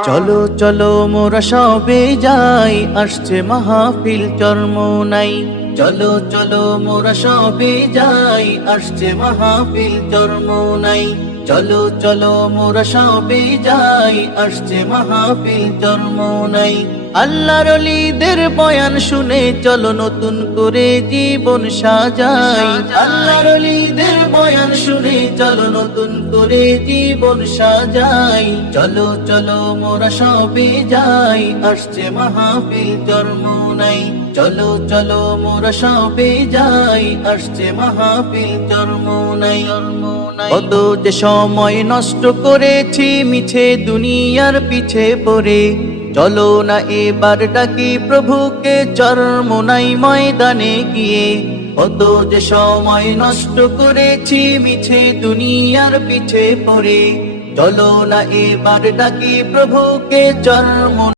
চলো চলো মোরা সবে যাই, আসছে মাহফিল চরমোনাই। চলো চলো মোরা সবে যাই, আসছে মাহফিল চরমোনাই। চলো চলো মোরা সবে যাই, আসছে মাহফিল চরমোনাই। আল্লাহর ওলিদের বয়ান শুনে চলো নতুন করে জীবন সাজাই। আল্লাহর ওলিদের বয়ান শুনে চলো নতুন করে জীবন সাজাই। চলো চলো মোরা সবে যাই, আসছে মাহফিল চরমোনাই। চলো চলো মোরা সবে যাই, আসছে মাহফিল চরমোনাই। কত যে সময় নষ্ট করেছি মিছে দুনিয়ার পিছে পড়ে, চলো না এবার ডাকি প্রভুকে চরমোনাই ময়দানে গিয়ে। কত যে সময় নষ্ট করেছি মিছে দুনিয়ার পিছে পড়ে, চলো না এবার ডাকি প্রভুকে চরমোনাই।